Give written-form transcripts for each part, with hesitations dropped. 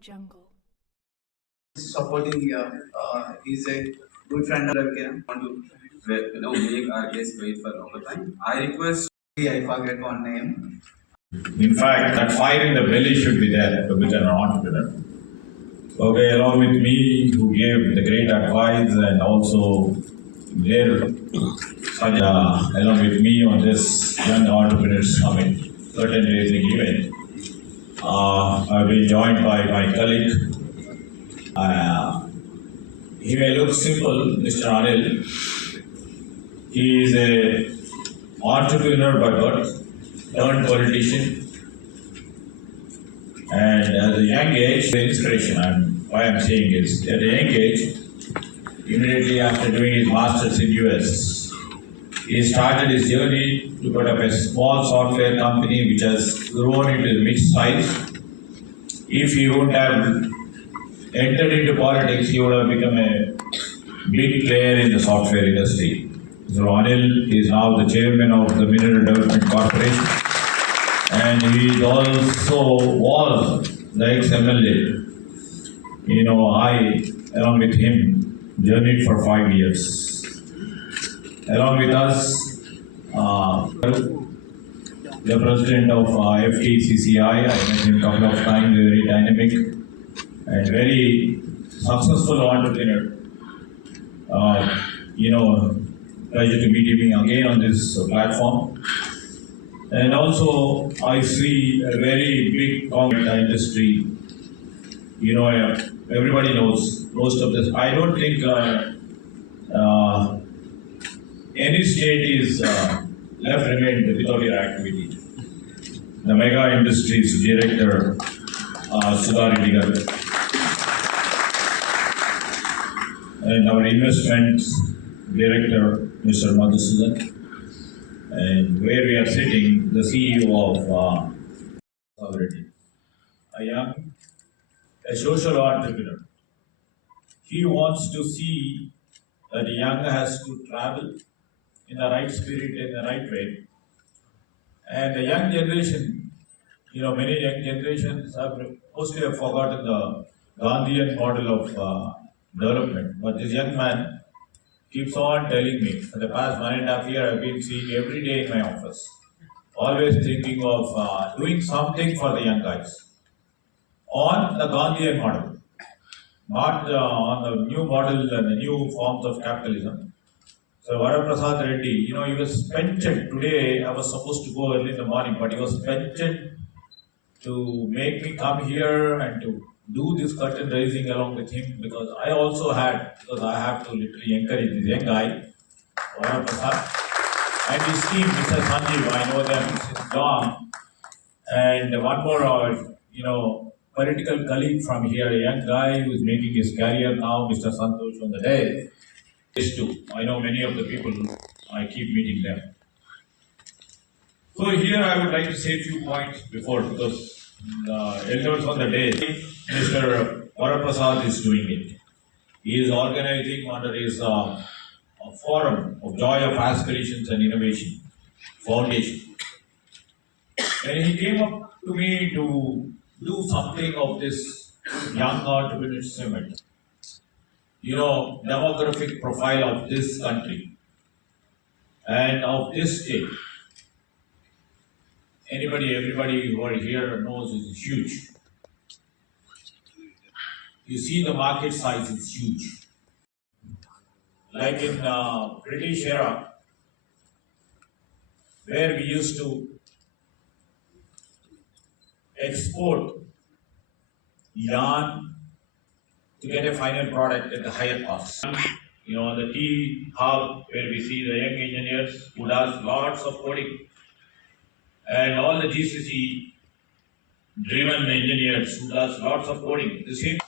Jungle. Supporting he's a good friend of Kiran. Want to make our case wait for a longer time. I request I forget one name. In fact, that fire in the belly should be there with an entrepreneur. Okay, along with me, who gave the great advice and also there, along with me on this Young Entrepreneurs Summit, curtain raising event. I've been joined by my colleague. He may look simple, Mr. Anil. He is a entrepreneur by birth, turned politician, and at a young age, the inspiration why I'm saying is at a young age, immediately after doing his masters in US, he started his journey to put up a small software company which has grown into mixed size. If he wouldn't have entered into politics, he would have become a big player in the software industry. So Anil is now the chairman of the Mineral Development Corporation, and he also was the ex-MLA. I, along with him, journeyed for 5 years. Along with us, the president of FTCCI, I met him a couple of times, very dynamic and very successful entrepreneur. Pleasure to meet him again on this platform. And also, I see a very big industry. Everybody knows most of this. I don't think any state is left remained without your activity. The Mega Industries Director, Sudha Reddy garu, and our Investments Director, Mr. Madhusudan, and where we are sitting, the CEO of Sovereignty, a social entrepreneur. He wants to see that young has to travel in the right spirit, in the right way. And the young generation, many young generations have mostly have forgotten the Gandhian model of development. But this young man keeps on telling me, for the past 1.5 years, I've been seeing every day in my office, always thinking of doing something for the young guys on the Gandhian model, not on the new model and the new forms of capitalism. So Varaprasad Reddy, he was pensioned. Today I was supposed to go early in the morning, but he was pensioned to make me come here and to do this curtain raising along with him, because I have to literally encourage this young guy, Varaprasad, and his team, Mr. Sanjeev, I know them since long, and one more, political colleague from here, a young guy who is making his career now, Mr. Santosh on the day. I know many of the people, I keep meeting them. So here I would like to say a few points before, because the elders on the day, Mr. Varaprasad is doing it. He is organizing under his a forum of Joy of Aspirations and Innovation Foundation. And he came up to me to do something of this Young Entrepreneurs Summit. Demographic profile of this country and of this state. Everybody who are here knows is huge. You see the market size is huge. Like in British era, where we used to export yarn to get a final product at the higher cost. The tea hub where we see the young engineers who does lots of coding, and all the GCC driven engineers who does lots of coding. The same,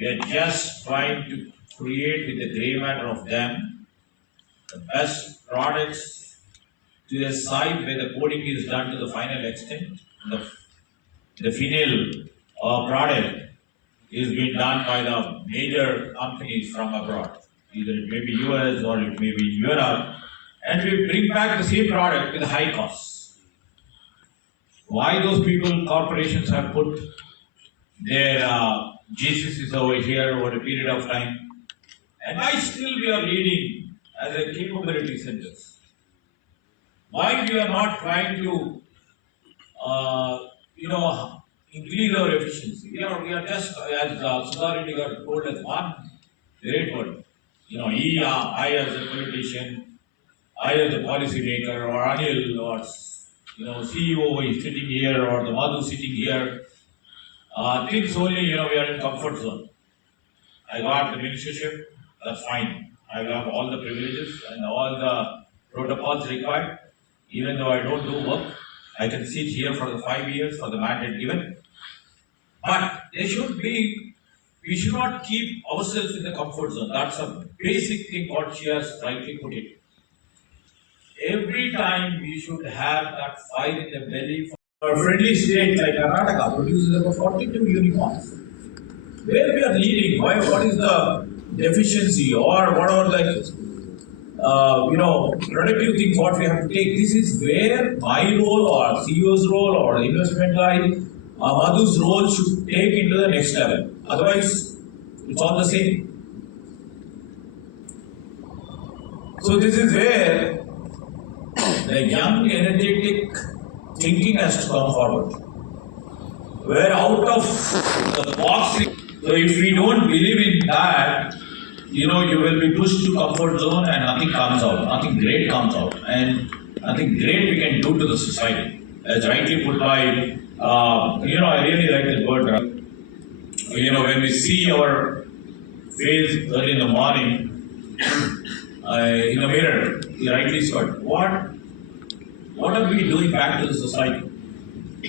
we are just trying to create with the grey matter of them the best products to the side where the coding is done to the final extent. The final product is being done by the major companies from abroad. Either it may be US or it may be Europe, and we bring back the same product with high costs. Why those people, corporations have put their GCCs over here over a period of time. And why still we are leading as a capability centers? Why we are not trying to, increase our efficiency? We are just, as Sudha Reddy got told as one great word. I as a politician, I as a policy maker, or Anil, or CEO is sitting here, or the Madhu sitting here, thinks only, we are in comfort zone. I got the ministership, that's fine. I have all the privileges and all the protocols required. Even though I don't do work, I can sit here for the 5 years for the mandate given. But we should not keep ourselves in the comfort zone. That's a basic thing what she has rightly put it. Every time we should have that fire in the belly. For a friendly state like Karnataka produces about 42 unicorns. Where we are leading, what is the deficiency or what are the productive things what we have to take? This is where my role or CEO's role or investment guy, Madhu's role should take into the next level. Otherwise, it's all the same. So this is where the young, energetic thinking has to come forward. Where out of the box. So if we don't believe in that, you will be pushed to comfort zone and nothing comes out, nothing great comes out, and nothing great we can do to the society. As rightly put by, I really like that word. When we see our face early in the morning in the mirror, we rightly said, what are we doing back to the society?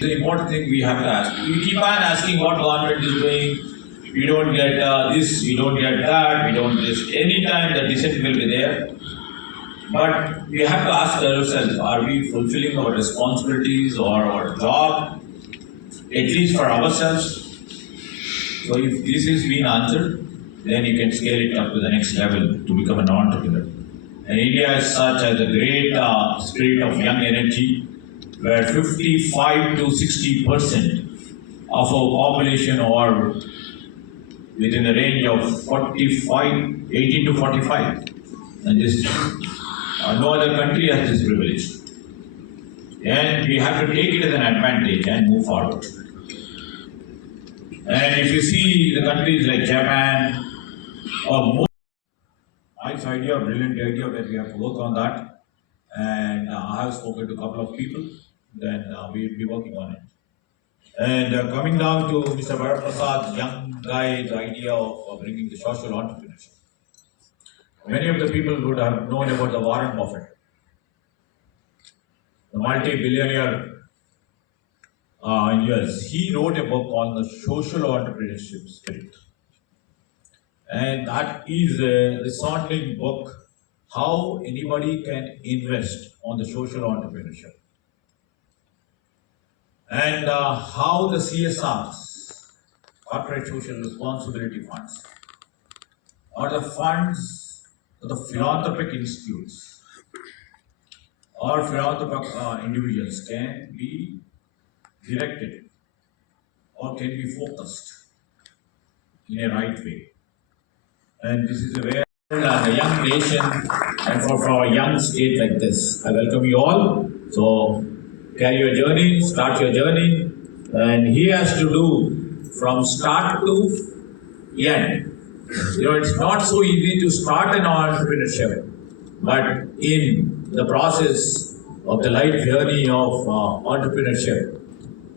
The important thing we have to ask. We keep on asking what government is doing. We don't get this, we don't get that, we don't this. Anytime the dissent will be there. But we have to ask ourselves, are we fulfilling our responsibilities or our job, at least for ourselves? So if this is being answered, then you can scale it up to the next level to become an entrepreneur. And India is such as a great spirit of young energy, where 55 to 60% of our population are within the range of 18 to 45. And this, no other country has this privilege. And we have to take it as an advantage and move forward. And if you see the countries like Japan, nice idea, brilliant idea, where we have to work on that. And I have spoken to a couple of people, then we'll be working on it. And coming down to Mr. Bharat Prasad's young guy's idea of bringing the social entrepreneurship. Many of the people would have known about the Warren Buffett, the multi-billionaire in US. He wrote a book on the social entrepreneurship spirit. And that is a resounding book, how anybody can invest on the social entrepreneurship. And how the CSRs, corporate social responsibility funds, or the funds of the philanthropic institutes or philanthropic individuals can be directed or can be focused in a right way. And this is a very a young nation, and for a young state like this, I welcome you all. So carry your journey, start your journey, and he has to do from start to end. It's not so easy to start an entrepreneurship, but in the process of the life journey of entrepreneurship,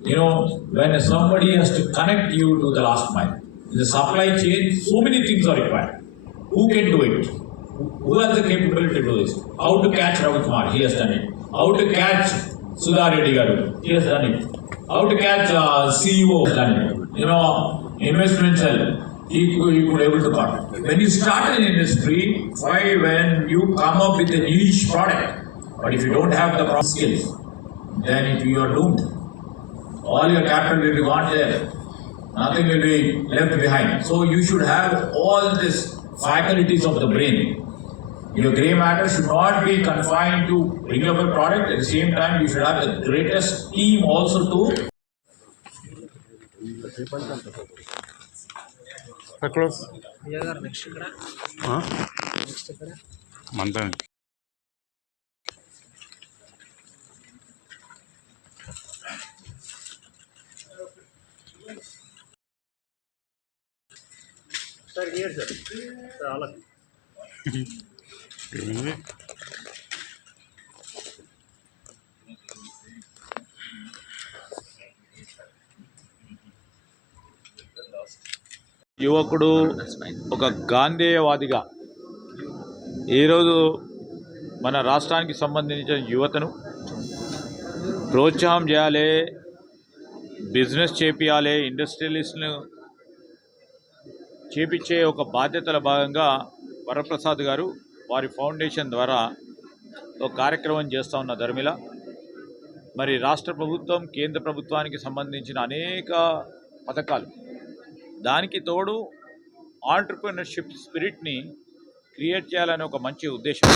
when somebody has to connect you to the last mile, in the supply chain, so many things are required. Who can do it? Who has the capability to do this? How to catch Ravi Kumar? He has done it. How to catch Sudha Reddy Garu? He has done it. How to catch CEO? Has done it. Investment cell. He could able to cut. When you start an industry, why when you come up with a niche product, but if you don't have the proper skills, then you are doomed. All your capital will be gone there. Nothing will be left behind. So you should have all these faculties of the brain. Your grey matter should not be confined to bring up a product. At the same time, you should have the greatest team also to close next ఇక్కడ next ఇక్కడ మంత sir here sir చాలా యువకుడు ఒక గాంధేయవాదిగా ఈరోజు మన రాష్ట్రానికి సంబంధించిన యువతను ప్రోత్సాహం చేయాలి, బిజినెస్ చేపియాలి, ఇండస్ట్రియలిస్ట్ను చేపించే ఒక బాధ్యతల భాగంగా వరప్రసాద్ గారు వారి ఫౌండేషన్ ద్వారా ఒక కార్యక్రమం చేస్తూ ఉన్న ధర్మిల. మరి రాష్ట్ర ప్రభుత్వం కేంద్ర ప్రభుత్వానికి సంబంధించిన అనేక పథకాలు, దానికి తోడు ఆంటర్‌ప్రెన్యూర్‌షిప్ స్పిరిట్‌ని క్రియేట్ చేయాలనే ఒక మంచి ఉద్దేశం.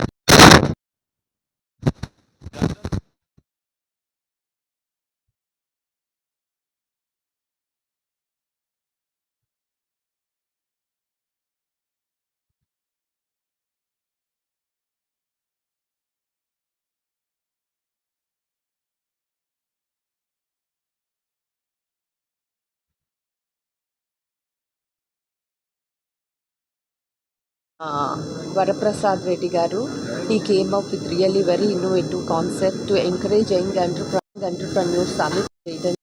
Varaprasad Reddy Garu, he came up with really very innovative concept to encourage young entrepreneurs Summit Trade and